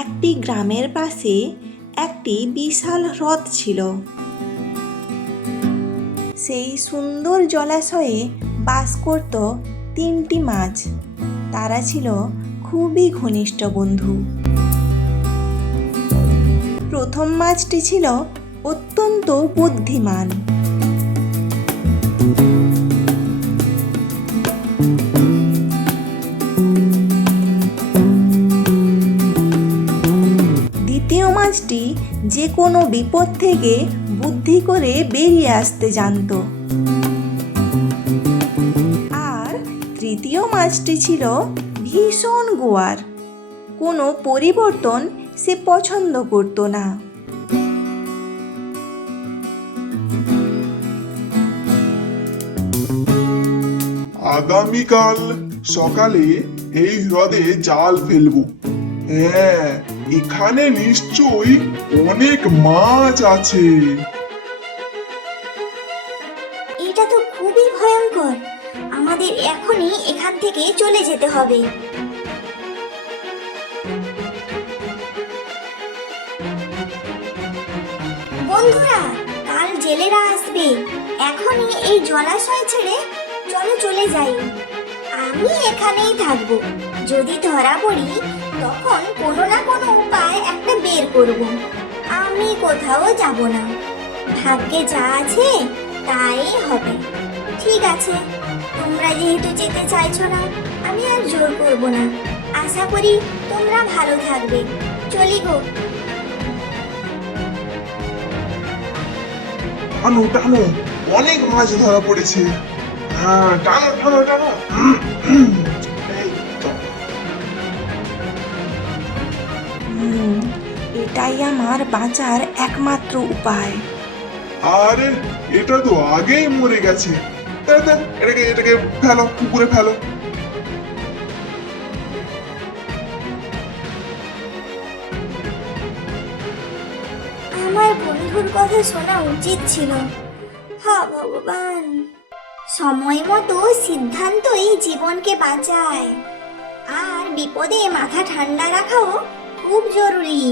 একটি গ্রামের পাশে একটি বিশাল হ্রদ ছিল। সেই সুন্দর জলাশয়ে বাস করত তিনটি মাছ। তারা ছিল খুবই ঘনিষ্ঠ বন্ধু। প্রথম মাছটি ছিল অত্যন্ত বুদ্ধিমান। দ্বিতীয় মাছটি যে কোনো বিপদ থেকে বুদ্ধি করে বেরিয়ে আসতে জানত। আর তৃতীয় মাছটি ছিল ভীষণ গোয়ার। কোনো পরিবর্তন সে পছন্দ করত না। আগামীকাল সকালে এই হ্রদে জাল ফেলবো। হ্যাঁ, এখানে নিশ্চয়ই অনেক মাছ আছে। এটা তো খুবই ভয়ঙ্কর। আমাদের এখনই এখান থেকে চলে যেতে হবে। বন্ধুরা, কাল জেলেরা আসবে। এখনই এই জলাশয় ছেড়ে চলো চলে যাই। আমি এখানেই থাকবো। যদি ধরা পড়ি তখন কোনো না কোনো উপায় একটা বের করব। আমি কোথাও যাব না। ভাগ্যে যা আছে তাই হবে। ঠিক আছে, তোমরা যেহেতু যেতে চাইছো না, আমি আর জোর করব না। আশা করি তোমরা ভালো থাকবে। চলি গো। টানো টানো, অনেক মাছ ধরা পড়েছে। হ্যাঁ, টানো টানো টানো। এই তো। এটাই আমার বাঁচার একমাত্র উপায়। আরে, এটা তো আগেই মরে গেছে। এটাকে এটাকে ফেলো, পুকুরে ফেলো। আমার বন্ধুর কথা শোনা উচিত ছিল। হা ভগবান, সময় মতো সিদ্ধান্তই জীবনকে বাঁচায়। আর বিপদে মাথা ঠান্ডা রাখাও খুব জরুরি।